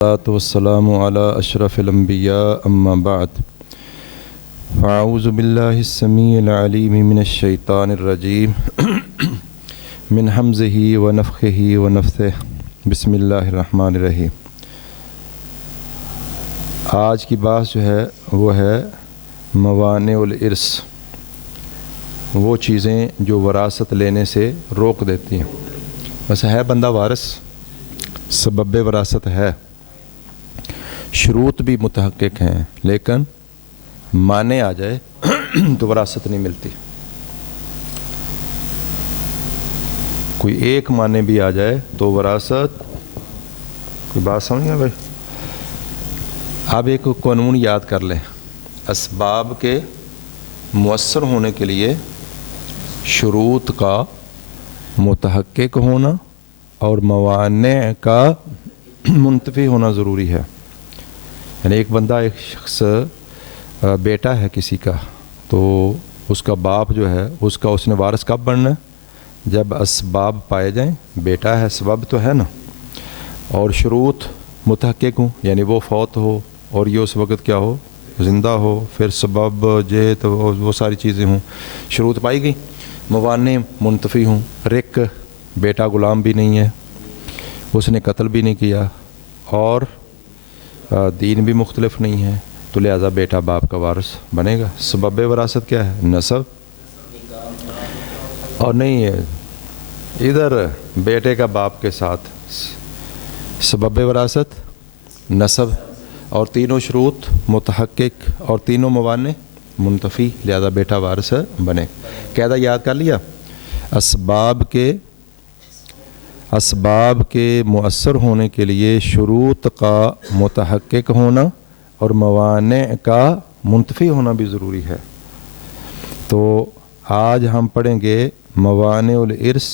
والسلام على أشرف الأنبياء أما بعد فأعوذ بالله السميع العليم من الشيطان الرجيم من حمزه ونفخه ونفثه بسم اللہ الرحمن الرحیم۔ آج کی بات جو ہے وہ ہے موانع الارث، وہ چیزیں جو وراثت لینے سے روک دیتی ہیں۔ ویسے ہے بندہ وارث، سبب وراثت ہے، شروط بھی متحقق ہیں، لیکن مانع آ جائے تو وراثت نہیں ملتی۔ کوئی ایک مانع بھی آ جائے تو وراثت، کوئی بات سمجھ گیا بھائی؟ آپ ایک قانون یاد کر لیں، اسباب کے مؤثر ہونے کے لیے شروط کا متحقق ہونا اور موانع کا منتفی ہونا ضروری ہے۔ یعنی ایک بندہ، ایک شخص بیٹا ہے کسی کا، تو اس کا باپ جو ہے اس نے وارث کب بننا ہے؟ جب اسباب پائے جائیں، بیٹا ہے سبب تو ہے نا، اور شروط متحقق ہوں، یعنی وہ فوت ہو اور یہ اس وقت کیا ہو، زندہ ہو، پھر سبب جہت وہ ساری چیزیں ہوں، شروط پائی گئی، موانع منتفی ہوں۔ رق بیٹا غلام بھی نہیں ہے، اس نے قتل بھی نہیں کیا، اور دین بھی مختلف نہیں ہے، تو لہذا بیٹا باپ کا وارث بنے گا۔ سبب وراثت کیا ہے؟ نسب، اور نہیں ہے ادھر بیٹے کا باپ کے ساتھ سبب وراثت نسب، اور تینوں شروط متحقق اور تینوں موانع منتفی، لہذا بیٹا وارث بنے۔ قاعدہ یاد کر لیا، اسباب کے مؤثر ہونے کے لیے شروط کا متحقق ہونا اور موانع کا منتفی ہونا بھی ضروری ہے۔ تو آج ہم پڑھیں گے موانع الارث،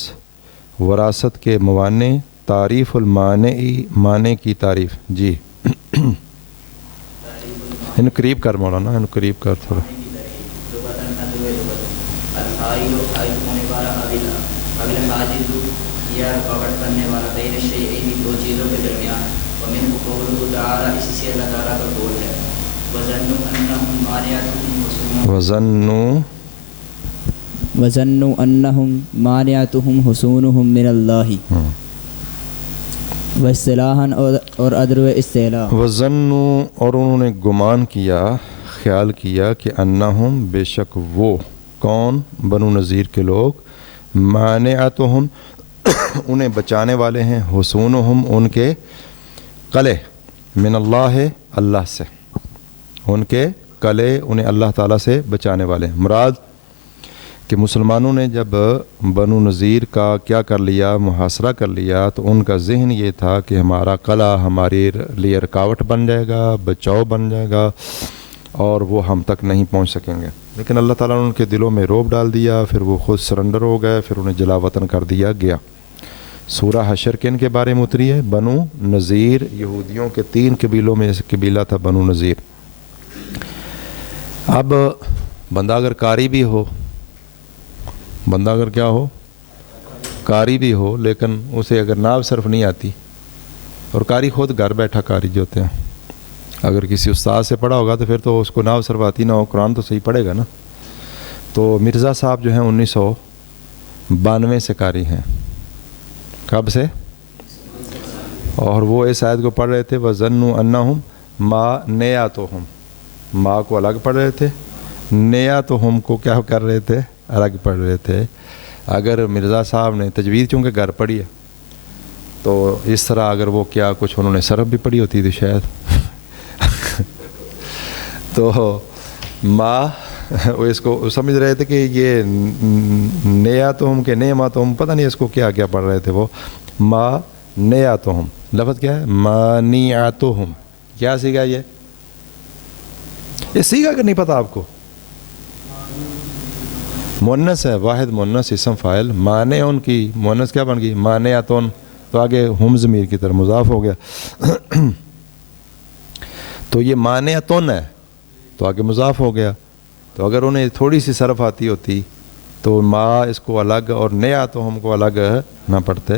وراثت کے موانع، تعریف المانع، مانع کی تعریف۔ جی ان قریب کر مولانا، ان قریب کر تھوڑا۔ یا رکاوٹ کرنے والا بین الشیئین، دو چیزوں کے درمیان، ومن قولہ تعالی، اسی سے اللہ تعالیٰ کا قول ہے، وَظَنُّوا أَنَّهُمْ مَانِعَتُهُمْ حُصُونُهُم مِّنَ اللَّهِ، واصطلاحاً اور ادر اصطلاح، وَظَنُّوا، اور انہوں نے گمان کیا، خیال کیا کہ انہم، بے شک وہ، کون؟ بنو نذیر کے لوگ، مانعتہم، انہیں بچانے والے ہیں، حصونہم، ان کے قلعے، من اللہ، اللہ سے، ان کے قلعے انہیں اللہ تعالیٰ سے بچانے والے ہیں۔ مراد کہ مسلمانوں نے جب بنو نذیر کا کیا کر لیا، محاصرہ کر لیا، تو ان کا ذہن یہ تھا کہ ہمارا قلعہ ہمارے لیے رکاوٹ بن جائے گا، بچاؤ بن جائے گا، اور وہ ہم تک نہیں پہنچ سکیں گے۔ لیکن اللہ تعالیٰ نے ان کے دلوں میں رعب ڈال دیا، پھر وہ خود سرنڈر ہو گئے، پھر انہیں جلا وطن کر دیا گیا۔ سورہ حشر کن کے بارے میں اتری ہے؟ بنو نذیر، یہودیوں کے 3 قبیلوں میں سے قبیلہ تھا بنو نذیر۔ اب بندہ اگر قاری بھی ہو، بندہ اگر کیا ہو، قاری بھی ہو، لیکن اسے اگر نحو صرف نہیں آتی، اور قاری خود گھر بیٹھا قاری جو ہوتے ہیں، اگر کسی استاد سے پڑھا ہوگا تو پھر تو اس کو نحو صرف آتی نہ ہو، قرآن تو صحیح پڑھے گا نا۔ تو مرزا صاحب جو ہیں 1992 سے قاری ہیں۔ کب سے؟ اور وہ اس آیت کو پڑھ رہے تھے، وَظَنُّوا أَنَّهُمْ مَانِعَتُهُمْ، ماں کو الگ پڑھ رہے تھے، نِعَتُهُمْ کو کیا کر رہے تھے؟ الگ پڑھ رہے تھے۔ اگر مرزا صاحب نے تجوید چونکہ گھر پڑھی ہے، تو اس طرح اگر وہ کیا کچھ انہوں نے صرف بھی پڑھی ہوتی تھی شاید تو ماں وہ اس کو سمجھ رہے تھے کہ یہ نیاتہم کے نعمتہم، پتہ نہیں اس کو کیا کیا پڑھ رہے تھے وہ۔ ما نیاتہم، لفظ کیا ہے؟ مانیاتہم، کیا سیکھا یہ سیکھا کہ نہیں پتہ آپ کو؟ مؤنث ہے، واحد مؤنث، اسم فاعل، مانع ان کی مؤنث کیا بن گئی؟ مانعتن، تو آگے ہم ضمیر کی طرف مضاف ہو گیا تو یہ مانعتن ہے تو آگے مضاف ہو گیا۔ تو اگر انہیں تھوڑی سی صرف آتی ہوتی تو ما اس کو الگ اور نیا تو ہم کو الگ نہ پڑھتے۔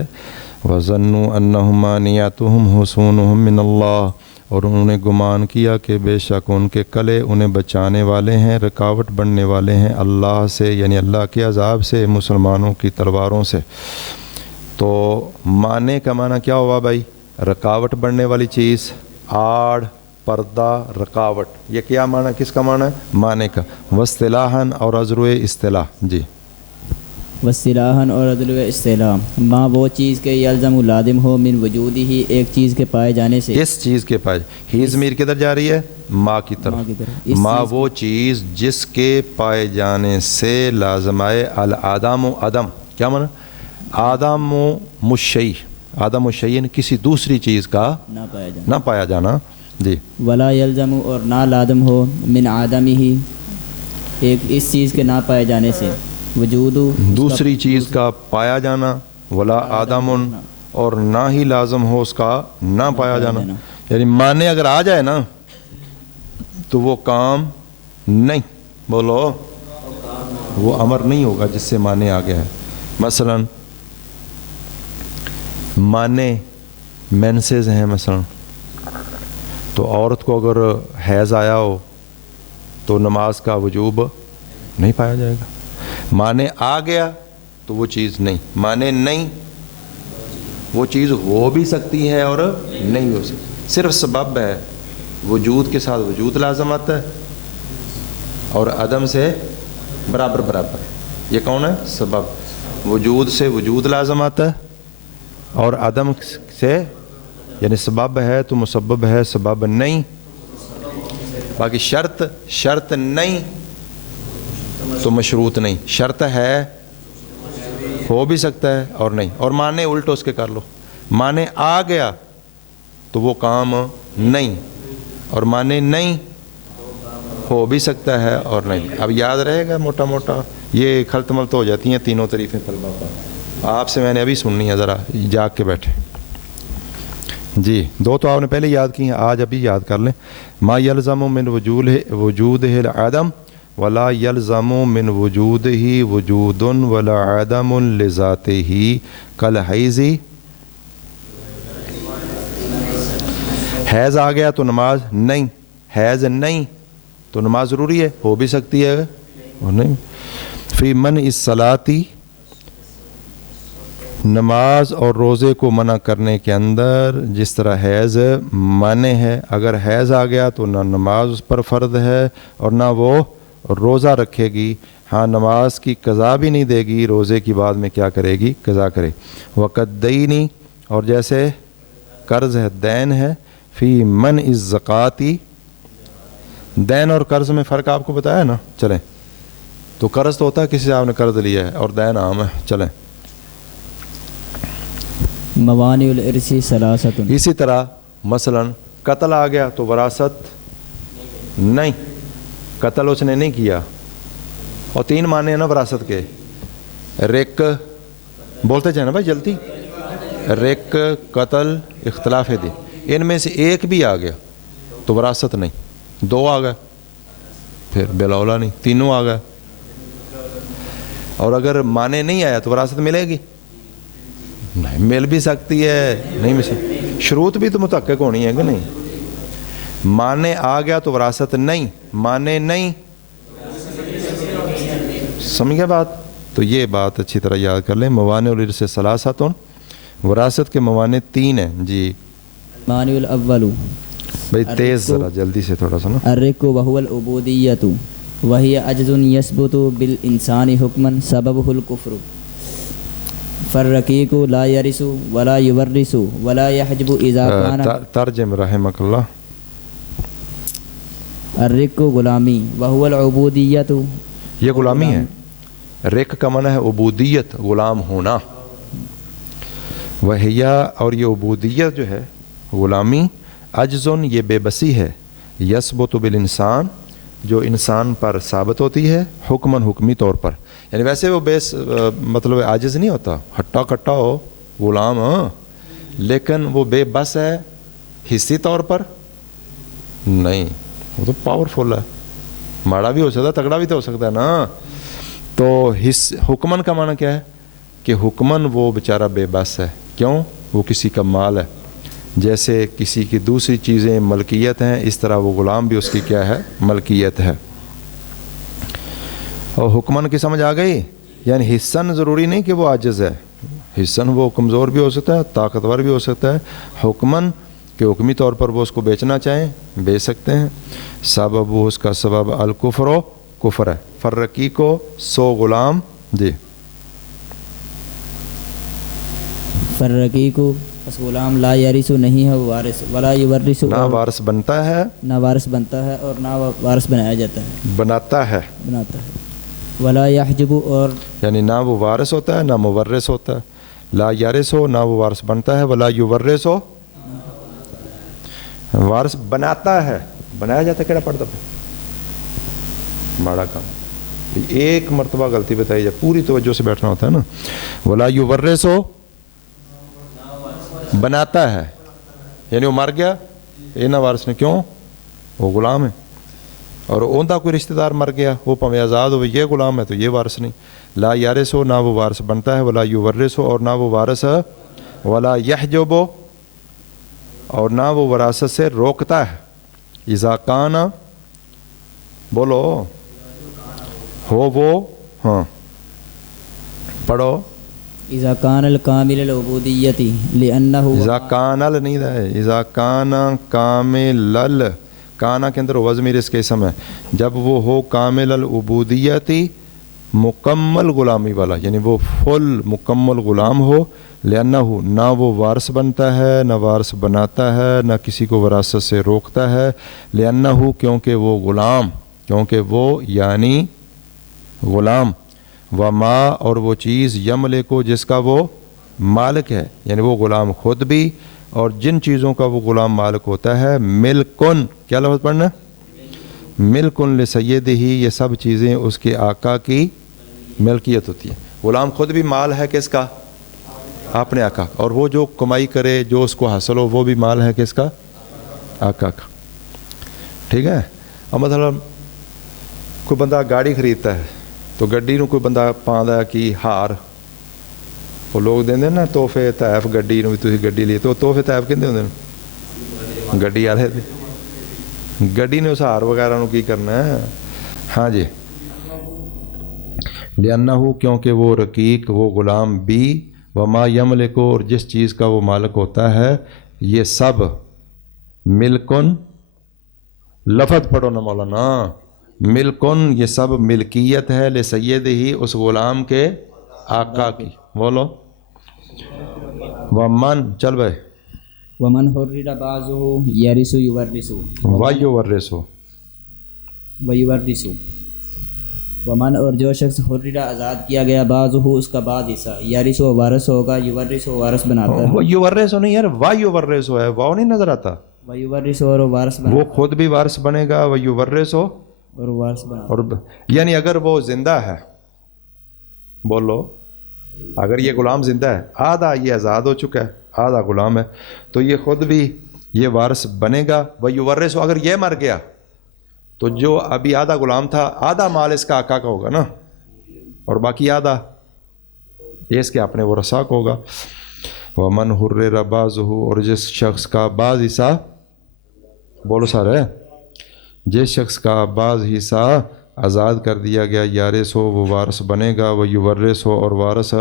وَظَنُّوا أَنَّهُمْ مَانِعَتُهُمْ حُصُونُهُم مِّنَ اللَّهِ، اور انہوں نے گمان کیا کہ بے شک ان کے قلعے انہیں بچانے والے ہیں، رکاوٹ بننے والے ہیں اللہ سے، یعنی اللہ کے عذاب سے، مسلمانوں کی تلواروں سے۔ تو مانے کا معنی کیا ہوا بھائی؟ رکاوٹ بننے والی چیز، آڑ، پردہ، رکاوٹ، یہ کیا معنی، کس کا معنی ہے؟ مانے کا۔ واصطلاحاً، اور عذر اصطلاح، جی وصلاحاً اور عدل و اصطلاح، ماں وہ چیز کے یلزم لازم ہو من وجودی ہی، ایک چیز کے پائے جانے سے۔ اس چیز کے پائے، ہی ضمیر کدھر جا رہی ہے؟ ماں کی ماں کی طرف۔ طرف۔ ماں وہ چیز جس کے پائے جانے سے لازم آئے، العدم و عدم، کیا معنی؟ آدم و مشئی، آدم و شیء، کسی دوسری چیز کا نہ پایا جانا، جی۔ ولا یلزم، اور نہ لازم ہو من عدم ہی، ایک اس چیز کے نہ پائے جانے سے، وجود دوسری چیز کا پایا جانا، ولا آدم، اور نہ ہی لازم ہو اس کا نہ پایا جانا، یعنی معنی اگر آ جائے نا تو وہ کام نہیں، بولو وہ امر نہیں ہوگا جس سے معنی آ گیا ہے۔ مثلا معنی مینسز ہیں، مثلا تو عورت کو اگر حیض آیا ہو تو نماز کا وجوب نہیں پایا جائے گا۔ معنی آ گیا تو وہ چیز نہیں، معنی نہیں، وہ چیز ہو بھی سکتی ہے اور نہیں ہو سکتی، صرف سبب ہے، وجود کے ساتھ وجود لازم آتا ہے اور عدم سے برابر برابر، یہ کون ہے؟ سبب۔ وجود سے وجود لازم آتا ہے اور عدم سے، یعنی سبب ہے تو مسبب ہے، سبب نہیں، باقی شرط نہیں تو مشروط نہیں، شرط ہے ہو بھی سکتا ہے اور نہیں، اور معنی الٹو اس کے کر لو، معنی آ گیا تو وہ کام نہیں، اور معنی نہیں ہو بھی سکتا ہے اور نہیں۔ اب یاد رہے گا موٹا موٹا، یہ خلط ملط ہو جاتی ہیں تینوں طریقیں طلبہ پر، آپ سے میں نے ابھی سننی ہے، ذرا جاگ کے بیٹھے۔ جی دو تو آپ نے پہلے یاد کی ہیں، آج ابھی یاد کر لیں۔ ما یلزم من وجود العدم ولا یلزم من وجود ہی وجود ولا عدم لذاتہ کالحیض، حیض آ گیا تو نماز نہیں، حیض نہیں تو نماز ضروری ہے، ہو بھی سکتی ہے اور نہیں۔ فی منع الصلاۃ، نماز اور روزے کو منع کرنے کے اندر جس طرح حیض مانع ہے، اگر حیض آ گیا تو نہ نماز اس پر فرض ہے اور نہ وہ روزہ رکھے گی، ہاں نماز کی قضا بھی نہیں دے گی، روزے کی بعد میں کیا کرے گی؟ قضا کرے۔ وقت دینی، اور جیسے قرض ہے، دین ہے، فی منع الزکوٰۃ، دین اور قرض میں فرق آپ کو بتایا نا، چلیں تو قرض تو ہوتا ہے کسی سے آپ نے قرض لیا ہے، اور دین عام ہے، چلیں۔ موانع الارث ثلاثۃ، اسی طرح مثلا قتل آ گیا تو وراثت نہیں، قتل اس نے نہیں کیا، اور تین معنی ہیں نا وراثت کے، رق، بولتے جائیں نا بھائی جلدی، رق، قتل، اختلاف دی، ان میں سے ایک بھی آ گیا تو وراثت نہیں، دو آ گئے پھر بلا اولا نہیں، تینوں آ گئے، اور اگر معنی نہیں آیا تو وراثت ملے گی؟ نہیں، مل بھی سکتی ہے، نہیں مل سکتی، شروط بھی تو متحقق ہونی ہے کہ نہیں؟ معنی آ گیا تو وراثت نہیں، معنی نہیں، سمجھ گئے بات؟ تو یہ بات اچھی طرح یاد کر لیں۔ موانع الارث ثلاثۃ، وراثت کے موانع تین ہیں، جی مانع الاول، بھائی تیز ذرا جلدی سے تھوڑا سا نا۔ الرق وهو العبودیۃ وهي عجز یثبت بالانسان حکما سببه الکفر، فالرقیق لا یرث ولا یورث ولا یحجب اذا کان، ترجم رحمک اللہ۔ الرق غلامی، وهو العبودیۃ، یہ غلامی ہے، رق کا معنی ہے عبودیت، غلام ہونا، وہیا، اور یہ عبودیت جو ہے غلامی، عجزن، یہ بے بسی ہے، یثبت بالانسان، جو انسان پر ثابت ہوتی ہے، حکماً، حکمی طور پر، یعنی ویسے وہ مطلب عاجز نہیں ہوتا، ہٹا کٹا ہو غلام، لیکن وہ بے بس ہے حصی طور پر نہیں، وہ تو پاورفل ہے، ماڑا بھی ہو سکتا ہے، تگڑا بھی تو ہو سکتا ہے نا۔ تو حکماً کا معنی کیا ہے؟ کہ حکماً وہ بیچارہ بے بس ہے، کیوں؟ وہ کسی کا مال ہے، جیسے کسی کی دوسری چیزیں ملکیت ہیں اس طرح وہ غلام بھی اس کی کیا ہے؟ ملکیت ہے۔ اور حکمن کی سمجھ آ گئی؟ یعنی حصن ضروری نہیں کہ وہ عاجز ہے، حصن وہ کمزور بھی ہو سکتا ہے، طاقتور بھی ہو سکتا ہے۔ حکمن کہ حکمی طور پر وہ اس کو بیچنا چاہیں بیچ سکتے ہیں۔ سبب اس کا سبب الکفر و کفر ہے۔ فرقی کو 100 غلام جی فرقی کو پس غلام لا یارث نہیں ہے وارث، ولا یورث نہ وارث بنتا ہے، نہ وارث بنتا ہے اور نہ وارث بنایا جاتا ہے، بناتا ہے، ولا یحجب اور یعنی نہ وہ وارث ہوتا ہے نہ مورث ہوتا ہے۔ لا یارث ہو، نہ وہ وارث بنتا ہے، ولا یورث ہو، وارث بناتا ہے، بنایا جاتا ہے کیڑا پڑھتا پہ ماڑا کام، ایک مرتبہ غلطی بتائی جائے پوری توجہ سے بیٹھنا ہوتا ہے نا۔ ولا یورث ہو بناتا ہے، یعنی وہ مر گیا یہ نہ وارث نے، کیوں؟ وہ غلام ہے، اور اوندا کوئی رشتہ دار مر گیا وہ پمیں آزاد ہو یہ غلام ہے تو یہ وارث نہیں۔ لا یارث ہو، نہ وہ وارث بنتا ہے، ولا یورث ہو اور نہ وہ وارث ہے، ولا یحجب ہو اور نہ وہ وراثت سے روکتا ہے۔ اذا کان بولو ہو وہ، ہاں پڑھو، اذا کان الکامل العبودیت لانہ اذا کان نہیں ہے، اذا کان کامل، کانا کے اندر وزمیر اس کے اسم ہے، جب وہ ہو کامل العبودیتی مکمل غلامی والا، یعنی وہ فل مکمل غلام ہو، لأنہ نہ وہ وارث بنتا ہے نہ وارث بناتا ہے نہ کسی کو وراثت سے روکتا ہے، لأنہ کیونکہ وہ غلام، کیونکہ وہ یعنی غلام، وما اور وہ چیز یملے کو جس کا وہ مالک ہے، یعنی وہ غلام خود بھی اور جن چیزوں کا وہ غلام مالک ہوتا ہے، ملکن، کیا لفظ پڑھنا؟ ملکن لسیدہ، یہ سب چیزیں اس کے آقا کی ملکیت ہوتی ہے۔ غلام خود بھی مال ہے کس کا؟ اپنے آقا، اور وہ جو کمائی کرے جو اس کو حاصل ہو وہ بھی مال ہے کس کا؟ آقا کا۔ ٹھیک ہے؟ اب مطلب کوئی بندہ گاڑی خریدتا ہے تو گڈی نو کوئی بندہ پاندا کہ ہار، وہ لوگ دیں نا تحفے تحف گڈی نو، تسی گڈی لی تو تحفے تحف کہندے ہوندے نے گڈی والے، گڈی نے اس ہار وغیرہ نو کی کرنا ہے؟ ہاں جی، لأنہ کیونکہ وہ رقیق وہ غلام بھی، وما یملک اور جس چیز کا وہ مالک ہوتا ہے، یہ سب ملکن، لفظ پڑھو نا مولانا، ملکن یہ سب ملکیت ہے لسیدہ ہی اس غلام کے آقا کی، بولو ومن، چل بھائی، ومن حرر بعضہ یرث یورث ویورث، ویورث، ومن اور جو شخص حرر آزاد کیا گیا بعضہ اس کا بعض حصہ، یرث و وارث ہوگا، یورث و وارث بناتا ہے، یورث نہیں یار، ویورث ہے، واو نہیں نظر آتا، ویورث اور وارث وہ بناتا خود بھی وارث بنے گا، ویورث ہو اور وارث بناتا اور یعنی اگر وہ زندہ ہے، بولو اگر یہ غلام زندہ ہے، آدھا یہ آزاد ہو چکا ہے آدھا غلام ہے، تو یہ خود بھی یہ وارث بنے گا، ویورث ہو، اگر یہ مر گیا تو جو ابھی آدھا غلام تھا آدھا مال اس کا آقا کا ہوگا نا، اور باقی آدھا یہ اس کے اپنے ورثاء کو ہوگا۔ ومن حرر بعضہ اور جس شخص کا بعض حصہ، بولو سارے، جس شخص کا بعض حصہ آزاد کر دیا گیا، یارث ہو وہ وارث بنے گا، وہ یورث ہو اور وارث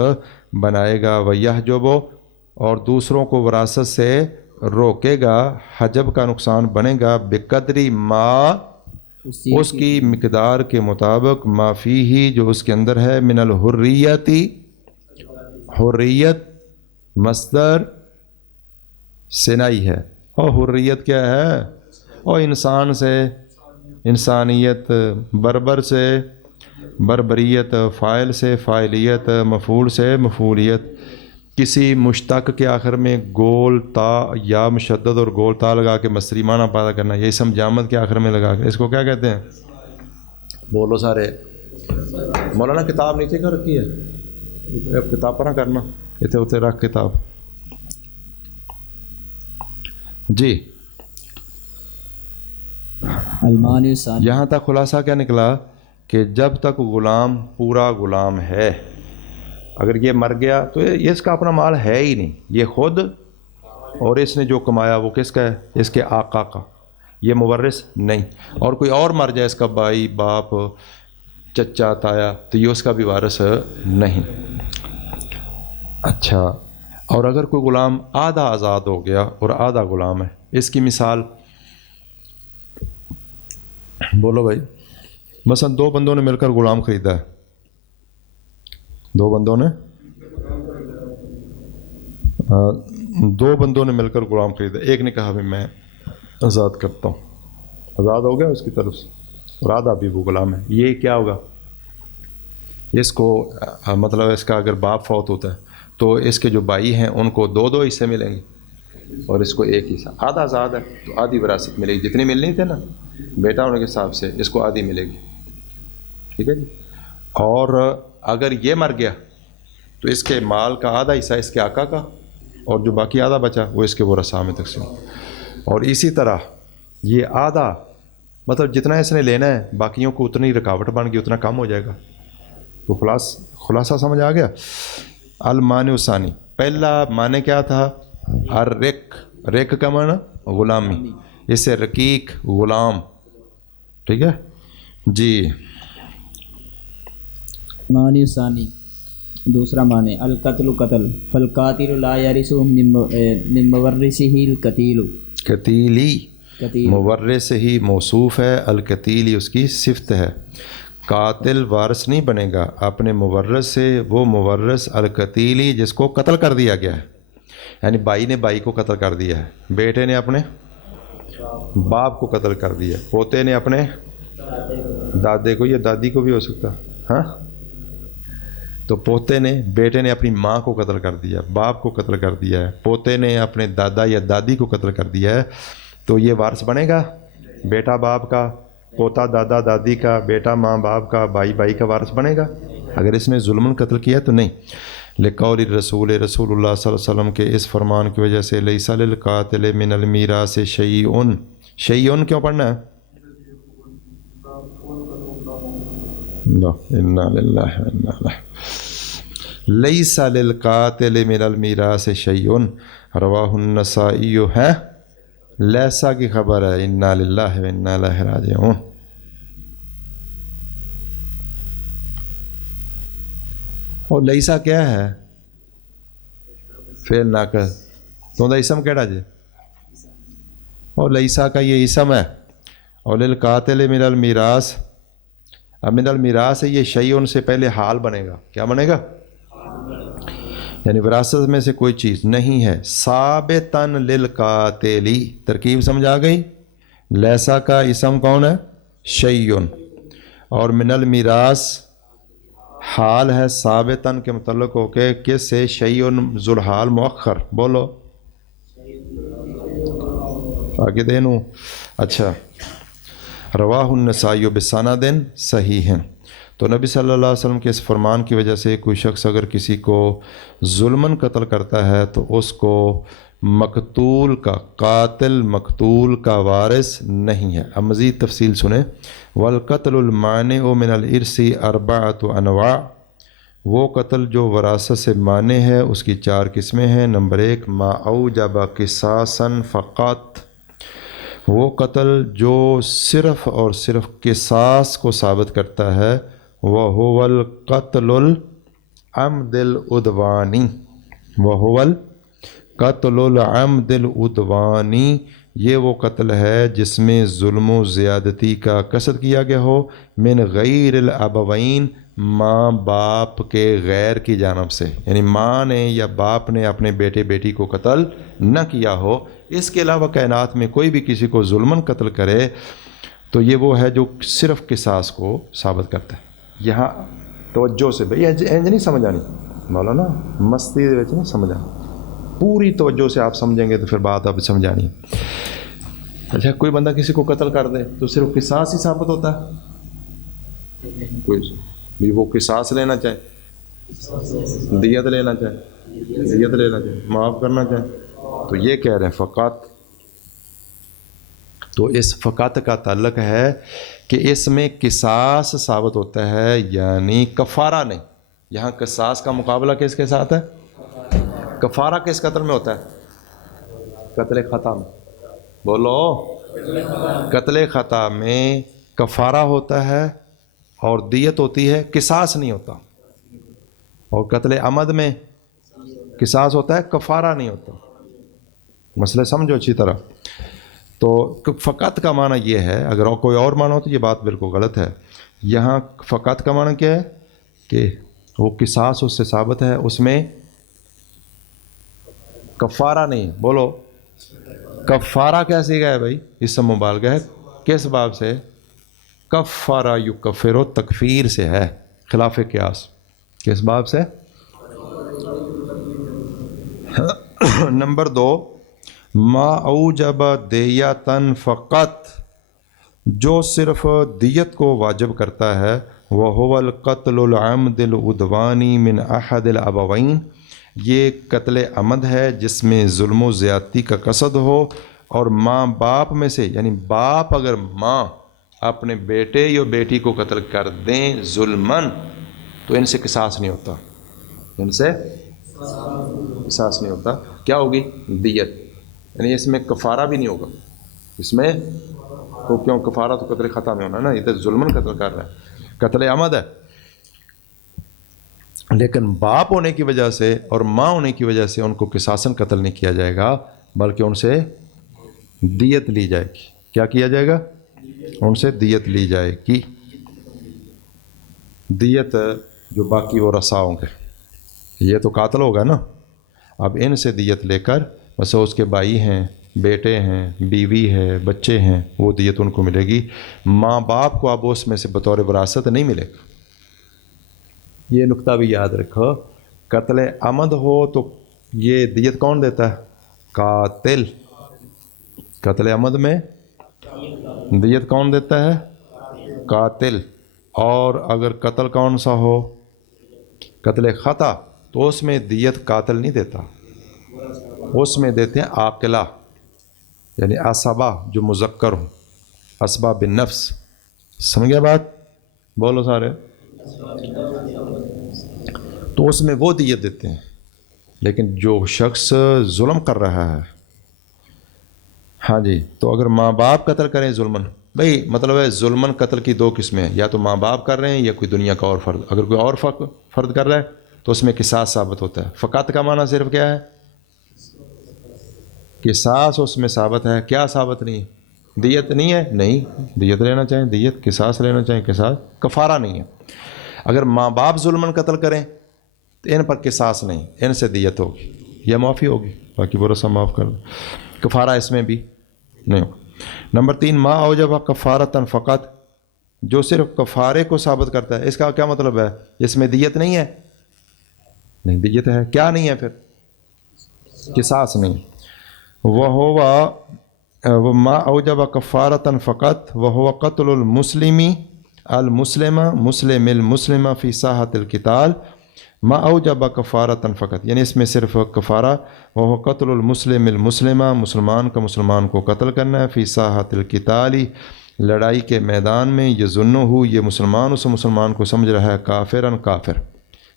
بنائے گا، وہ یحجب ہو اور دوسروں کو وراثت سے روکے گا، حجب کا نقصان بنے گا، بقدری ما اس کی مقدار کے مطابق، ما فیہ جو اس کے اندر ہے، من الحریتی، حریت مصدر سنائی ہے، اور حریت کیا ہے؟ اور انسان سے انسانیت، بربر سے بربریت، فاعل سے فاعلیت، مفعول سے مفعولیت، کسی مشتق کے آخر میں گول تا یا مشدد اور گول تا لگا کے مصدری معنی پیدا کرنا، یہ اسم جامد کے آخر میں لگا کے، اس کو کیا کہتے ہیں؟ بولو سارے، مولانا کتاب نیچے کر رکھی ہے، کتاب پر نہ کرنا، اتنے اتنے رکھ کتاب جی۔ المانی ثانی، یہاں تک خلاصہ کیا نکلا کہ جب تک غلام پورا غلام ہے اگر یہ مر گیا تو یہ اس کا اپنا مال ہے ہی نہیں، یہ خود اور اس نے جو کمایا وہ کس کا ہے؟ اس کے آقا کا، یہ مورث نہیں۔ اور کوئی اور مر جائے، اس کا بھائی، باپ، چچا، تایا، تو یہ اس کا بھی وارث نہیں۔ اچھا، اور اگر کوئی غلام آدھا آزاد ہو گیا اور آدھا غلام ہے، اس کی مثال بولو بھائی۔ مثلا دو بندوں نے مل کر غلام خریدا ہے، دو بندوں نے مل کر غلام خریدا، ایک نے کہا بھی میں آزاد کرتا ہوں، آزاد ہو گیا اس کی طرف سے، اور آدھا بھی وہ غلام ہے، یہ کیا ہوگا؟ اس کو مطلب اس کا اگر باپ فوت ہوتا ہے تو اس کے جو بھائی ہیں ان کو دو دو حصے ملیں گے اور اس کو ایک حصہ۔ آدھا آزاد ہے تو آدھی وراثت ملے گی، جتنی ملنی تھے نا بیٹا ہونے کے حساب سے، اس کو آدھی ملے گی، ٹھیک ہے جی۔ اور اگر یہ مر گیا تو اس کے مال کا آدھا حصہ اس کے آقا کا، اور جو باقی آدھا بچا وہ اس کے ورثاء میں تقسیم۔ اور اسی طرح یہ آدھا مطلب جتنا اس نے لینا ہے باقیوں کو اتنی رکاوٹ بن گئی، اتنا کم ہو جائے گا۔ تو خلاصہ سمجھ آ گیا؟ المانع ثانی، پہلا معنی کیا تھا؟ الرق، رق کا معنی غلامی، اس سے رقیق غلام، ٹھیک ہے جی۔ معنی ثانی، دوسرا معنی القتل، قتل، فالقاتل لا یرث من مورثه القتیل، قتیلی مورث ہی موصوف ہے، القتیلی اس کی صفت ہے۔ قاتل وارث نہیں بنے گا اپنے مورث سے، وہ مورث القتیلی جس کو قتل کر دیا گیا ہے، یعنی بھائی نے بھائی کو قتل کر دیا ہے، بیٹے نے اپنے باپ کو قتل کر دیا، پوتے نے اپنے دادے کو یا دادی کو بھی ہو سکتا، ہاں، تو پوتے نے، بیٹے نے اپنی ماں کو قتل کر دیا، باپ کو قتل کر دیا ہے، پوتے نے اپنے دادا یا دادی کو قتل کر دیا ہے، تو یہ وارث بنے گا؟ بیٹا باپ کا، پوتا دادا دادی کا، بیٹا ماں باپ کا، بھائی بھائی کا وارث بنے گا؟ اگر اس نے ظلمن قتل کیا تو نہیں۔ لقول رسول اللہ صلی اللہ علیہ وسلم کے اس فرمان کی وجہ سے لیس للقاتل من المیراث شیء، شیء کیوں پڑھنا ہے؟ انا للہ و انا الیہ، لیس للقاتل من المیراث شیء، رواہ النسائی ہے، لیسا کی خبر ہے، انا للہ و انا الیہ راجعون۔ اور لیسا کیا ہے؟ فعل ناقص، تو اسم کیڑا جی؟ اور لیسا کا یہ اسم ہے، اور للقاتل من المیراث، اب من المیراث ہے، یہ شیء سے پہلے حال بنے گا، کیا بنے گا؟ یعنی وراثت میں سے کوئی چیز نہیں ہے۔ ثابتاً للقاتلی، ترکیب سمجھ آ گئی؟ لیسا کا اسم کون ہے؟ شیء، اور من المیراث حال ہے ثابتاً کے متعلق ہو کے کس سے؟ شیء ذوالحال مؤخر، بولو آگے دینو۔ اچھا، رواہ النسائی بسند صحیح، تو نبی صلی اللہ علیہ وسلم کے اس فرمان کی وجہ سے کوئی شخص اگر کسی کو ظلماً قتل کرتا ہے تو اس کو مقتول کا، قاتل مقتول کا وارث نہیں ہے۔ اب مزید تفصیل سنیں۔ والقتل المانع من الارث اربعۃ انواع، وہ قتل جو وراثت سے مانع ہے اس کی چار قسمیں ہیں۔ نمبر 1، ما اوجب قصاصا فقط، وہ قتل جو صرف اور صرف قصاص کو ثابت کرتا ہے، وَهُوَ الْقَتْلُ الْعَمْدِ الْعُدْوَانِ، وَهُوَ الْقَتْلُ الْعَمْدِ الْعُدْوَانِ، یہ وہ قتل ہے جس میں ظلم و زیادتی کا قصد کیا گیا ہو، من غیر الابوین، ماں باپ کے غیر کی جانب سے، یعنی ماں نے یا باپ نے اپنے بیٹے بیٹی کو قتل نہ کیا ہو، اس کے علاوہ کائنات میں کوئی بھی کسی کو ظلماً قتل کرے تو یہ وہ ہے جو صرف قصاص کو ثابت کرتا ہے۔ یہاں توجہ سے بھئی انج نہیں سمجھ آنی مولانا، مستی دے وچ نہیں سمجھ آنی، پوری توجہ سے آپ سمجھیں گے تو پھر بات آپ سمجھانی۔ اچھا، کوئی بندہ کسی کو قتل کر دے تو صرف قصاص ہی ثابت ہوتا ہے؟ کوئی بھی وہ قصاص لینا چاہے، دیت لینا چاہے، دیت لینا چاہے، معاف کرنا چاہے، تو یہ کہہ رہے ہیں فقط۔ تو اس فقط کا تعلق ہے کہ اس میں قصاص ثابت ہوتا ہے، یعنی کفارہ نہیں، یہاں قصاص کا مقابلہ کس کے ساتھ ہے؟ کفارہ کس قتل میں ہوتا ہے؟ قتل خطا میں. بولو. قتل خطا میں کفارہ ہوتا ہے اور دیت ہوتی ہے، قصاص نہیں ہوتا. اور قتل عمد میں قصاص ہوتا ہے، کفارہ نہیں ہوتا. مسئلہ سمجھو اچھی طرح. تو فقط کا معنی یہ ہے، اگر کوئی اور معنی ہو تو یہ بات بالکل غلط ہے. یہاں فقط کا معنی کیا ہے کہ وہ قصاص اس سے ثابت ہے، اس میں کفارہ نہیں. بولو. کفارہ کیسے گیا ہے بھائی؟ اسم مبالغہ ہے. کس باب سے؟ کفارہ یکفر، تکفیر سے ہے، خلاف قیاس. کس باب سے؟ نمبر 2، ما اوجب دیتن فقط، جو صرف دیت کو واجب کرتا ہے، وہو القتل العمد العدوانی من احد الابوین، یہ قتل عمد ہے جس میں ظلم و زیادتی کا قصد ہو اور ماں باپ میں سے، یعنی باپ اگر ماں اپنے بیٹے یا بیٹی کو قتل کر دیں ظلمن تو ان سے قصاص نہیں ہوتا. ان سے قصاص نہیں ہوتا. کیا ہوگی؟ دیت. یعنی اس میں کفارہ بھی نہیں ہوگا. اس میں تو کیوں؟ کفارہ تو قتل خطا میں ہونا نا، یہ تو ظلمن قتل کر رہا ہے، قتل عمد ہے. لیکن باپ ہونے کی وجہ سے اور ماں ہونے کی وجہ سے ان کو قصاصاً قتل نہیں کیا جائے گا، بلکہ ان سے دیت لی جائے گی. کیا کیا جائے گا؟ ان سے دیت لی جائے گی. دیت جو باقی وہ رسا ہوں گے، یہ تو قاتل ہوگا نا. اب ان سے دیت لے کر، بس اس کے بھائی ہیں، بیٹے ہیں، بیوی ہے، بچے ہیں، وہ دیت ان کو ملے گی. ماں باپ کو اب اس میں سے بطور وراثت نہیں ملے گا. یہ نقطہ بھی یاد رکھو. قتل عمد ہو تو یہ دیت کون دیتا ہے؟ قاتل. قتل عمد میں دیت کون دیتا ہے؟ قاتل. اور اگر قتل کون سا ہو؟ قتل خطا، تو اس میں دیت قاتل نہیں دیتا، اس میں دیتے ہیں عاقلہ، یعنی عصبہ جو مذکر ہوں، عصبہ بالنفس. سمجھ گیا بات؟ بولو سارے. تو اس میں وہ دیت دیتے ہیں. لیکن جو شخص ظلم کر رہا ہے، ہاں جی، تو اگر ماں باپ قتل کریں ظلمن، بھئی مطلب ہے ظلمن قتل کی 2 قسمیں ہیں، یا تو ماں باپ کر رہے ہیں یا کوئی دنیا کا اور فرد. اگر کوئی اور فرد کر رہا ہے تو اس میں قصاص ثابت ہوتا ہے. فقط کا معنی صرف کیا ہے؟ قصاص اس میں ثابت ہے. کیا ثابت نہیں ہے؟ دیت نہیں ہے. نہیں، دیت لینا چاہیں دیت، قصاص لینا چاہیں قصاص. کفارہ نہیں ہے. اگر ماں باپ ظلمن قتل کریں تو ان پر قصاص نہیں، ان سے دیت ہوگی یا معافی ہوگی، باقی برا سا معاف کر دیں. کفارہ اس میں بھی نہیں ہوگا. نمبر 3، ما اوجب کفارتن فقط، جو صرف کفارے کو ثابت کرتا ہے. اس کا کیا مطلب ہے؟ اس میں دیت نہیں ہے. نہیں، دیت ہے. کیا نہیں ہے پھر؟ قصاص نہیں. وہ ما اوجب کفارتن فقط وهو قتل المسلمی المسلمہ مسلم المسلمہ فی ساحت القتال. ما اوجب کفارتن فقط، یعنی اس میں صرف کفارہ، وہ قتل المسلم المسلمہ، مسلمان کا مسلمان کو قتل کرنا ہے، فی ساحت القتال، لڑائی کے میدان میں. یظنہ، یہ مسلمان اس مسلمان کو سمجھ رہا ہے کافرن، کافر.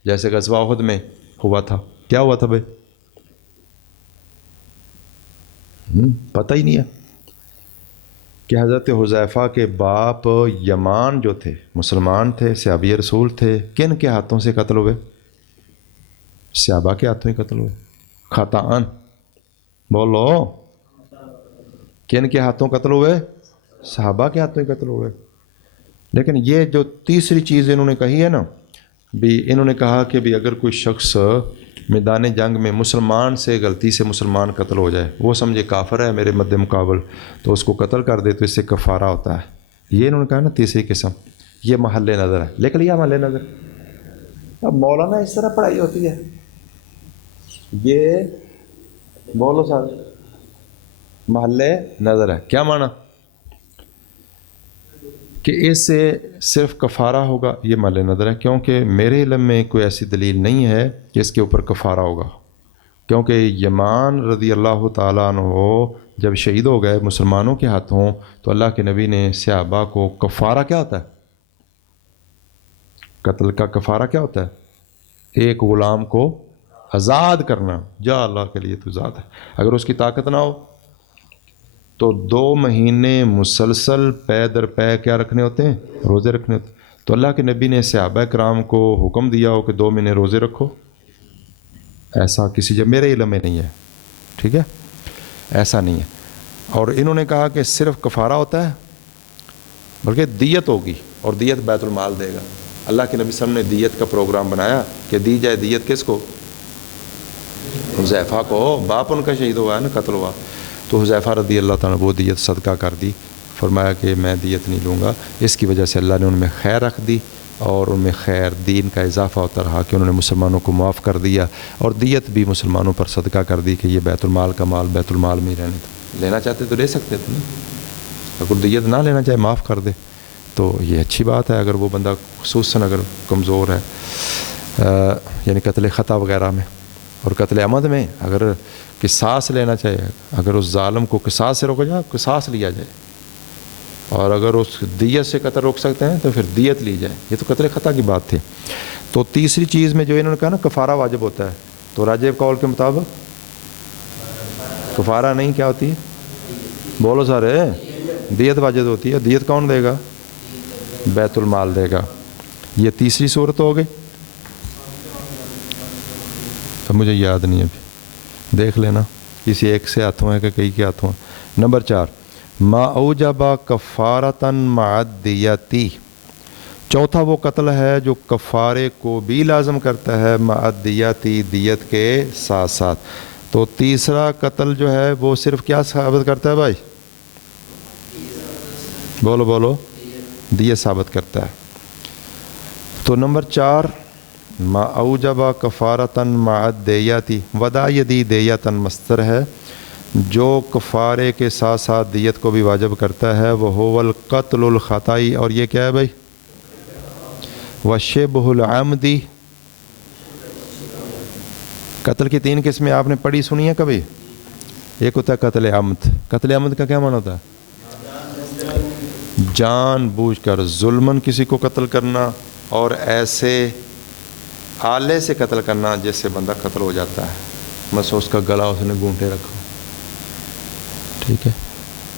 جیسے غزوہ احد میں ہوا تھا. کیا ہوا تھا بھائی؟ پتہ ہی نہیں ہے کہ حضرت حذیفہ کے باپ یمان جو تھے، مسلمان تھے، صحابی رسول تھے، کن کے ہاتھوں سے قتل ہوئے؟ صحابہ کے ہاتھوں ہی قتل ہوئے. خطاً. بولو. کن کے ہاتھوں قتل ہوئے؟ صحابہ کے ہاتھوں ہی قتل ہوئے. لیکن یہ جو تیسری چیز انہوں نے کہی ہے نا، بھی انہوں نے کہا کہ بھی اگر کوئی شخص میدان جنگ میں مسلمان سے غلطی سے مسلمان قتل ہو جائے، وہ سمجھے کافر ہے میرے مد مقابل، تو اس کو قتل کر دے تو اس سے کفارہ ہوتا ہے. یہ انہوں نے کہا نا تیسری قسم. یہ محل نظر ہے. لکھ لیا محل نظر. اب مولانا اس طرح پڑھائی ہوتی ہے. یہ بولو صاحب، محل نظر ہے. کیا معنی؟ کہ اس سے صرف کفارہ ہوگا، یہ محل نظر ہے. کیونکہ میرے علم میں کوئی ایسی دلیل نہیں ہے کہ اس کے اوپر کفارہ ہوگا. کیونکہ یمان رضی اللہ تعالیٰ عنہ جب شہید ہو گئے مسلمانوں کے ہاتھوں، تو اللہ کے نبی نے صحابہ کو، کفارہ کیا ہوتا ہے؟ قتل کا کفارہ کیا ہوتا ہے؟ ایک غلام کو آزاد کرنا، جا اللہ کے لیے تو آزاد ہے۔ اگر اس کی طاقت نہ ہو تو 2 مہینے مسلسل پے در پے کیا رکھنے ہوتے ہیں؟ روزے رکھنے ہوتے ہیں۔ تو اللہ کے نبی نے صحابہ کرام کو حکم دیا ہو کہ 2 مہینے روزے رکھو، ایسا کسی جب میرے علم میں نہیں ہے، ٹھیک ہے، ایسا نہیں ہے۔ اور انہوں نے کہا کہ صرف کفارہ ہوتا ہے، بلکہ دیت ہوگی، اور دیت بیت المال دے گا۔ اللہ کے نبی صلی اللہ علیہ وسلم نے دیت کا پروگرام بنایا کہ دی جائے دیت کس کو؟ حذیفہ کو، باپ ان کا شہید ہوا ہے نا، قتل ہوا، تو حذیفہ رضی اللہ تعالیٰ نے وہ دیت صدقہ کر دی، فرمایا کہ میں دیت نہیں لوں گا۔ اس کی وجہ سے اللہ نے ان میں خیر رکھ دی، اور ان میں خیر دین کا اضافہ ہوتا رہا کہ انہوں نے مسلمانوں کو معاف کر دیا، اور دیت بھی مسلمانوں پر صدقہ کر دی کہ یہ بیت المال کا مال بیت المال میں ہی رہنے دو، لینا چاہتے تو لے سکتے تھے نا، اگر دیت نہ لینا چاہے معاف کر دے تو یہ اچھی بات ہے۔ اگر وہ بندہ خصوصاً اگر کمزور ہے، یعنی قتل خطا وغیرہ میں اور قتل عمد میں اگر قصاص لینا چاہے، اگر اس ظالم کو قصاص سے روکا جائے قصاص لیا جائے، اور اگر اس دیت سے قتل روک سکتے ہیں تو پھر دیت لی جائے۔ یہ تو قتل خطا کی بات تھی۔ تو تیسری چیز میں جو انہوں نے کہا نا کفارہ واجب ہوتا ہے، تو راجح قول کے مطابق کفارہ نہیں، کیا ہوتی ہے؟ بولو سارے، دیت واجب ہوتی ہے۔ دیت کون دے گا؟ بیت المال دے گا۔ یہ تیسری صورت ہو گئی، اب مجھے یاد نہیں، ابھی دیکھ لینا کسی ایک سے ہاتھوں ہے کہ کئی کے ہاتھوں ہے۔ نمبر 4 ما اوجب کفارتاً مع الدیتی، چوتھا وہ قتل ہے جو کفارے کو بھی لازم کرتا ہے مع الدیتی، دیت کے ساتھ ساتھ۔ تو تیسرا قتل جو ہے وہ صرف کیا ثابت کرتا ہے بھائی؟ بولو بولو، دیت ثابت کرتا ہے۔ تو نمبر 4 ما اوجب کفارتاً مع الدیتی، ودا یدی دیتاً مصدر ہے جو کفارے کے ساتھ ساتھ دیت کو بھی واجب کرتا ہے، وہ هو القتل الخطائی، اور یہ کیا ہے بھائی؟ وشبہ العمدی۔ قتل کی 3 قسمیں آپ نے پڑھی سنی ہیں کبھی؟ ایک ہوتا ہے قتل عمد۔ قتل عمد کا کیا معنی ہوتا ہے؟ جان بوجھ کر ظلماً کسی کو قتل کرنا، اور ایسے آلے سے قتل کرنا جس سے بندہ قتل ہو جاتا ہے، بس اس کا گلا اس نے گھونٹے رکھا، ٹھیک ہے،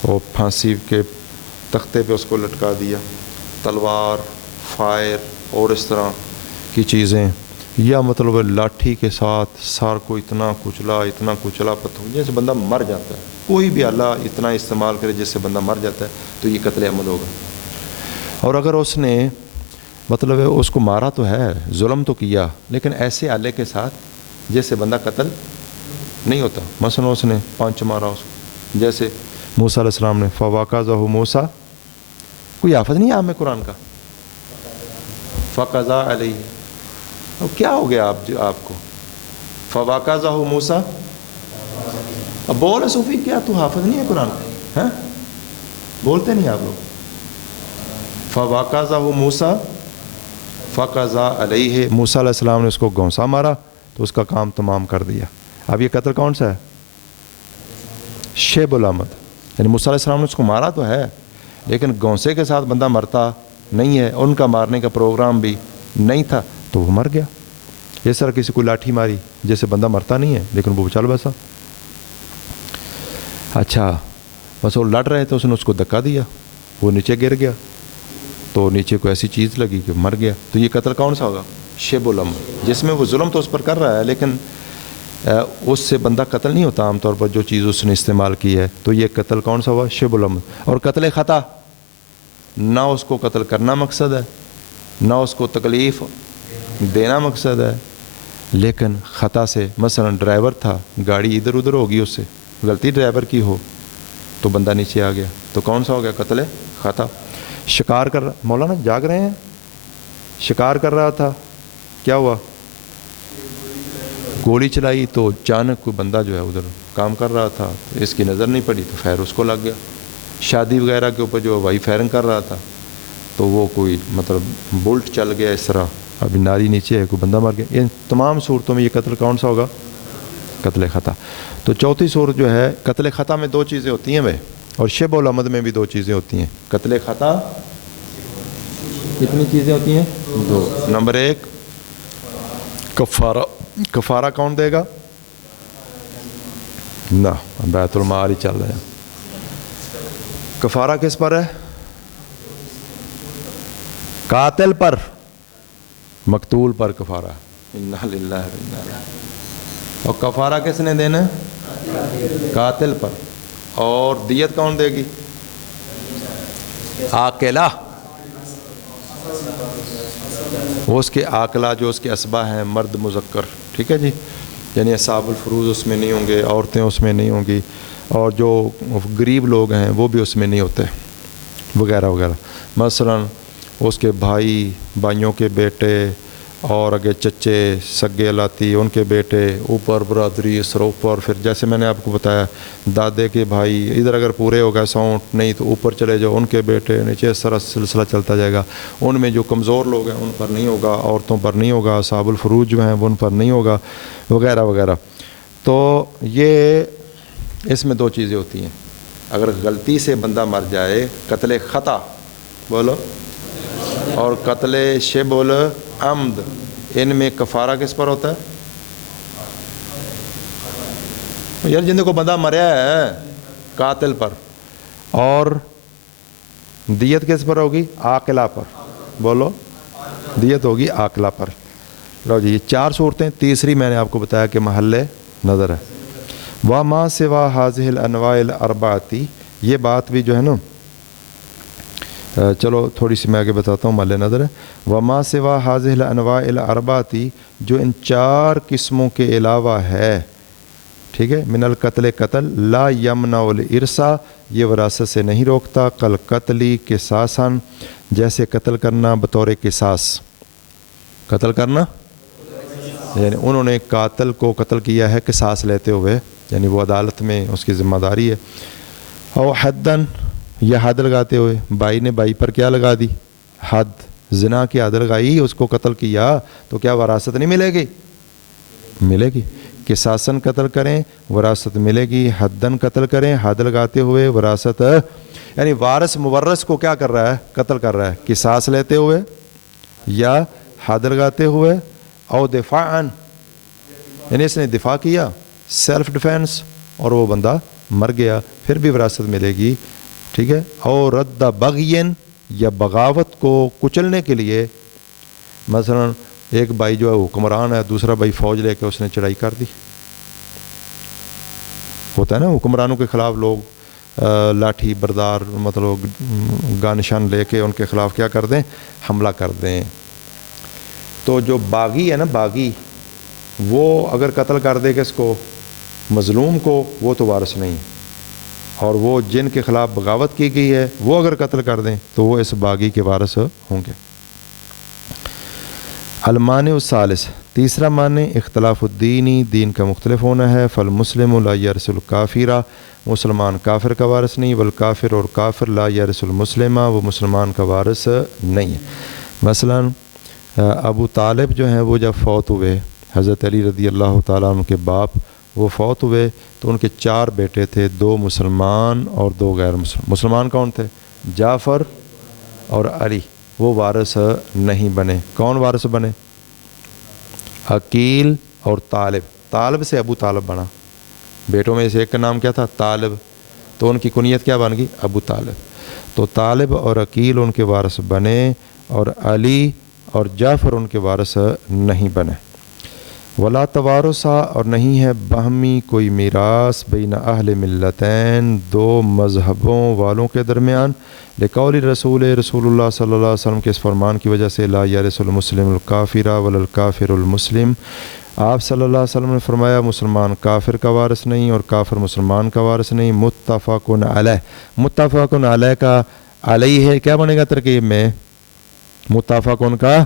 اور پھانسی کے تختے پہ اس کو لٹکا دیا، تلوار، فائر اور اس طرح کی چیزیں، یا مطلب لاٹھی کے ساتھ سار کو اتنا کچلا پتھر جیسے بندہ مر جاتا ہے، کوئی بھی آلہ اتنا استعمال کرے جس سے بندہ مر جاتا ہے تو یہ قتل عمد ہوگا۔ اور اگر اس نے مطلب اس کو مارا تو ہے، ظلم تو کیا، لیکن ایسے آلے کے ساتھ جس سے بندہ قتل نہیں ہوتا، مثلا اس نے 5 مارا اس کو، جیسے موسیٰ علیہ السلام نے فواقذہ موسیٰ، کوئی آفت نہیں ہے آپ میں قرآن کا، فقضا علیہ، اب کیا ہو گیا آپ کو؟ فواقذہ موسیٰ، اب بول صوفی کیا تو حافظ نہیں ہے قرآن کا؟ ہیں بولتے نہیں آپ لوگ؟ فواقذہ موسیٰ فقضا علیہ، موسیٰ علیہ السلام نے اس کو گونسا مارا تو اس کا کام تمام کر دیا۔ اب یہ قتل کون سا ہے؟ شیب العمد، یعنی موسیٰ علیہ السلام نے اس کو مارا تو ہے لیکن گونسے کے ساتھ بندہ مرتا نہیں ہے، ان کا مارنے کا پروگرام بھی نہیں تھا تو وہ مر گیا۔ اس طرح کسی کو لاٹھی ماری جیسے بندہ مرتا نہیں ہے لیکن وہ چل بسا، اچھا بس وہ لڑ رہے تھے، اس نے اس کو دھکا دیا، وہ نیچے گر گیا تو نیچے کو ایسی چیز لگی کہ مر گیا، تو یہ قتل کون سا ہوگا؟ شیب العمد، جس میں وہ ظلم تو اس پر کر رہا ہے لیکن اس سے بندہ قتل نہیں ہوتا عام طور پر جو چیز اس نے استعمال کی ہے، تو یہ قتل کون سا ہوا؟ شیب العمد۔ اور قتل خطا، نہ اس کو قتل کرنا مقصد ہے نہ اس کو تکلیف دینا مقصد ہے، لیکن خطا سے، مثلا ڈرائیور تھا، گاڑی ادھر ادھر ہوگی، اس سے غلطی ڈرائیور کی ہو تو بندہ نیچے آ گیا تو کون سا ہو گیا؟ قتل خطا۔ شکار کر رہا، مولانا جاگ رہے ہیں، شکار کر رہا تھا، کیا ہوا؟ گولی چلائی تو اچانک کوئی بندہ جو ہے ادھر کام کر رہا تھا، اس کی نظر نہیں پڑی تو فائر اس کو لگ گیا۔ شادی وغیرہ کے اوپر جو ہوائی فائرنگ کر رہا تھا تو وہ کوئی مطلب بولٹ چل گیا، اس طرح ابھی ناری نیچے ہے، کوئی بندہ مر گیا۔ ان تمام صورتوں میں یہ قتل کون سا ہوگا؟ قتل خطا۔ تو چوتھی صورت جو ہے قتل خطا میں 2 چیزیں ہوتی ہیں بھائی، اور شبہ العمد میں بھی 2 چیزیں ہوتی ہیں۔ قتل خطا کتنی چیزیں ہوتی ہیں؟ 2۔ نمبر 1 کفارہ کون دے گا؟ نہ، بیت المال ہی چل رہا ہے۔ کفارہ کس پر ہے؟ قاتل پر، مقتول پر کفارہ۔ انا للہ و انا الیہ۔ اور کفارہ کس نے دینا ہے؟ قاتل پر۔ اور دیت کون دے گی؟ عاقلہ، وہ اس کے عاقلہ جو اس کے اسبا ہیں، مرد مذکر، ٹھیک ہے جی، یعنی اصحاب الفروض اس میں نہیں ہوں گے، عورتیں اس میں نہیں ہوں گی، اور جو غریب لوگ ہیں وہ بھی اس میں نہیں ہوتے، وغیرہ وغیرہ۔ مثلا اس کے بھائیوں کے بیٹے، اور اگے چچے سگے لاتی ان کے بیٹے، اوپر برادری اس طرح اوپر، پھر جیسے میں نے آپ کو بتایا دادے کے بھائی، ادھر اگر پورے ہو گئے سونٹ نہیں تو اوپر چلے جاؤ ان کے بیٹے، نیچے اس طرح سلسلہ چلتا جائے گا۔ ان میں جو کمزور لوگ ہیں ان پر نہیں ہوگا، عورتوں پر نہیں ہوگا، اصحاب الفروج جو ہیں وہ ان پر نہیں ہوگا، وغیرہ وغیرہ۔ تو یہ اس میں دو چیزیں ہوتی ہیں، اگر غلطی سے بندہ مر جائے، قتل خطا بولو اور قتل شبہ العمد، ان میں کفارہ کس پر ہوتا ہے؟ یار جن کو بندہ مریا ہے قاتل پر، اور دیت کس پر ہوگی؟ عاقلہ پر، بولو دیت ہوگی عاقلہ پر۔ لو جی، یہ چار صورتیں، تیسری میں نے آپ کو بتایا کہ محل نظر ہے۔ وَمَا سِوَا هَذِهِ الْأَنْوَاءِ الْأَرْبَعَةِ، یہ بات بھی جو ہے نا، چلو تھوڑی سی میں آگے بتاتا ہوں، محل نظر ہے۔ وَمَا سِوَا هَذِهِ الْأَنْوَاءِ الْأَرْبَعَةِ، جو ان چار قسموں کے علاوہ ہے، ٹھیک ہے، من القتل قتل، لا یمنع الارث، یہ وراثت سے نہیں روکتا، کل قتلی قصاصاً، جیسے قتل کرنا بطور قصاص، قتل کرنا یعنی انہوں نے قاتل کو قتل کیا ہے قصاص لیتے ہوئے، یعنی وہ عدالت میں اس کی ذمہ داری ہے۔ او حدن، یا حد لگاتے ہوئے، بھائی نے بھائی پر کیا لگا دی؟ حد، زنا کی حد لگائی، اس کو قتل کیا تو کیا وراثت نہیں ملے گی؟ ملے گی۔ قصاصاً قتل کریں وراثت ملے گی، حدن قتل کریں حد لگاتے ہوئے وراثت، یعنی وارث مورث کو کیا کر رہا ہے؟ قتل کر رہا ہے، قصاص لیتے ہوئے یا حد لگاتے ہوئے، او دفاعاً، یعنی اس نے دفاع کیا، سیلف ڈیفینس، اور وہ بندہ مر گیا، پھر بھی وراثت ملے گی، ٹھیک ہے۔ او رد بغین، یا بغاوت کو کچلنے کے لیے، مثلا ایک بھائی جو ہے حکمران ہے، دوسرا بھائی فوج لے کے اس نے چڑھائی کر دی، ہوتا ہے نا حکمرانوں کے خلاف لوگ لاٹھی بردار، مطلب گن لے کے ان کے خلاف کیا کر دیں؟ حملہ کر دیں۔ تو جو باغی ہے نا، باغی، وہ اگر قتل کر دے کس کو؟ مظلوم کو، وہ تو وارث نہیں، اور وہ جن کے خلاف بغاوت کی گئی ہے وہ اگر قتل کر دیں تو وہ اس باغی کے وارث ہوں گے۔ المانع الثالث، تیسرا معنی اختلاف الدینی، دین کا مختلف ہونا ہے۔ فالمسلم لا یرث الکافر، مسلمان کافر کا وارث نہیں، والکافر، اور کافر لا یرث المسلم، وہ مسلمان کا وارث نہیں ہے۔ مثلا ابو طالب جو ہیں وہ جب فوت ہوئے، حضرت علی رضی اللہ تعالیٰ عنہ کے باپ، وہ فوت ہوئے تو ان کے 4 بیٹے تھے، 2 مسلمان اور 2 غیر مسلمان۔ مسلمان کون تھے؟ جعفر اور علی، وہ وارث نہیں بنے۔ کون وارث بنے؟ عقیل اور طالب۔ طالب سے ابو طالب بنا، بیٹوں میں سے ایک کا نام کیا تھا؟ طالب، تو ان کی کنیت کیا بن گئی؟ ابو طالب۔ تو طالب اور عقیل ان کے وارث بنے، اور علی اور جعفر ان کے وارث نہیں بنے۔ ولا توارث، اور نہیں ہے باہمی کوئی میراث، بین اہل ملتین، 2 مذہبوں والوں کے درمیان، لقول رسول اللہ صلی اللہ علیہ وسلم کے اس فرمان کی وجہ سے، لا یرث المسلم الکافر ولا الکافر المسلم، آپ صلی اللہ علیہ وسلم نے فرمایا مسلمان کافر کا وارث نہیں اور کافر مسلمان کا وارث نہیں۔ متفق علیہ، متفق علیہ کا علیہ ہے، کیا بنے گا ترکیب میں؟ متفق کا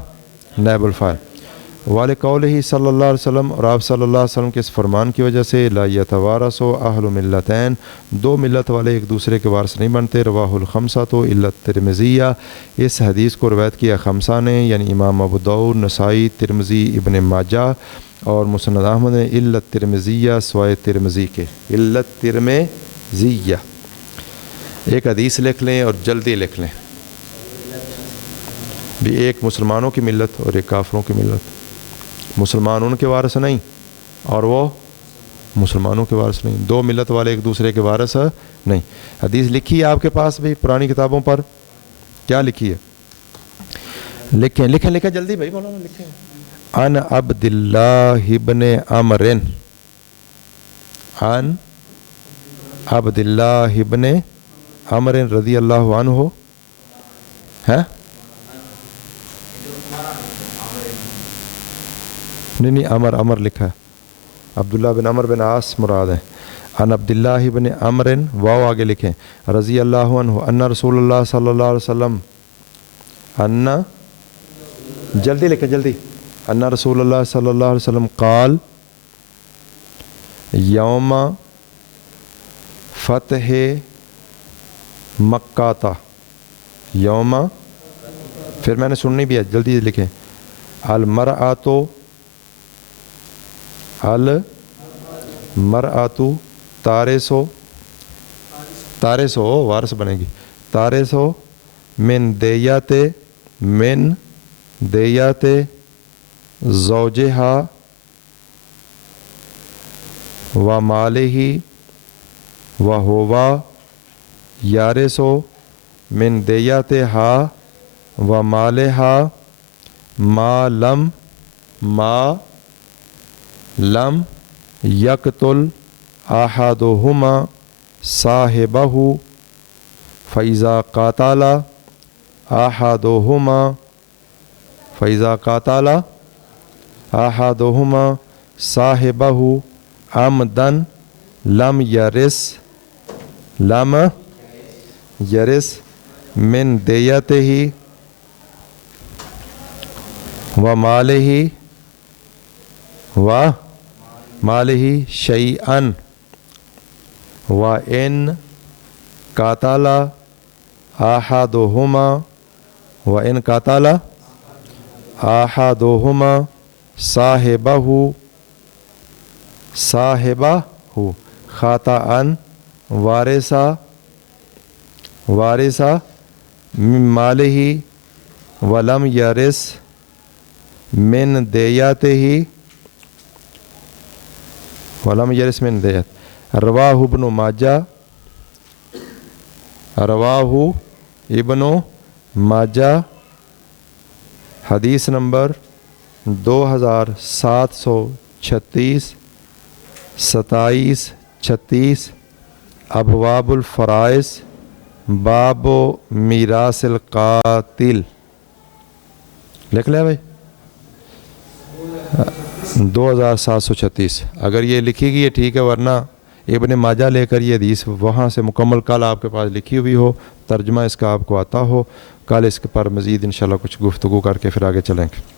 نائب الفاعل۔ وَلِقَوْلِهِ صلی اللہ علیہ وسلم، اور آپ صلی اللہ علیہ وسلم کے اس فرمان کی وجہ سے، لا یتوارث اہل ملتین، 2 ملت والے ایک دوسرے کے وارث نہیں بنتے۔ رواہ الخمسۃ الا الترمذیہ، اس حدیث کو روایت کیا 5 نے، یعنی امام ابو داؤد، نسائی، ترمذی، ابن ماجہ اور مسند احمد نے، الا الترمذیہ، سوائے ترمذی کے، الا الترمذیہ۔ ایک حدیث لکھ لیں اور جلدی لکھ لیں بھی، ایک مسلمانوں کی ملت اور ایک کافروں کی ملت، مسلمان ان کے وارث نہیں اور وہ مسلمانوں کے وارث نہیں، دو ملت والے ایک دوسرے کے وارث نہیں۔ حدیث لکھی ہے آپ کے پاس بھی پرانی کتابوں پر، کیا لکھی ہے؟ لکھیں جلدی بھائی، مولانا لکھیں۔ ان عبداللہ ابن عمر، ان عبداللہ ابن عمر رضی اللہ عنہ ہے، نہیں عمر لکھا ہے، عبداللہ بن عمر بن عاص مراد ہے۔ ان عبداللہ بن عمر، واو آگے لکھیں، رضی اللہ عنہ، ان رسول اللہ صلی اللہ علیہ وسلم، ان جلدی لکھیں جلدی، ان رسول اللہ صلی اللہ علیہ وسلم قال یوم فتح مکہ تا، یوم، پھر میں نے سننی بھی ہے، جلدی لکھیں، المرأۃ تارثو وارث بنے گی، تارثو من دیات زوجہا و مالہ و ہوا یارثو من دیاتہا و مالہا ما لم یقتل احدہما صاحبہ فإذا قاتل احدہما صاحبہ عمدا لم یرث من دیتہ و مالہ شیئا و ان قاتل احدہما صاحبہ خطأ وارث من مالہ ولم یرث من دیتہ رواہ ابن ماجہ حدیث نمبر 2736 27 36 ابواب الفرائض باب میراث القاتل، لکھ لیا بھائی 2736، اگر یہ لکھی گئی ہے ٹھیک ہے، ورنہ ابن ماجہ لے کر یہ حدیث وہاں سے مکمل کل آپ کے پاس لکھی ہوئی ہو، ترجمہ اس کا آپ کو آتا ہو، کل اس پر مزید انشاءاللہ کچھ گفتگو کر کے پھر آگے چلیں گے۔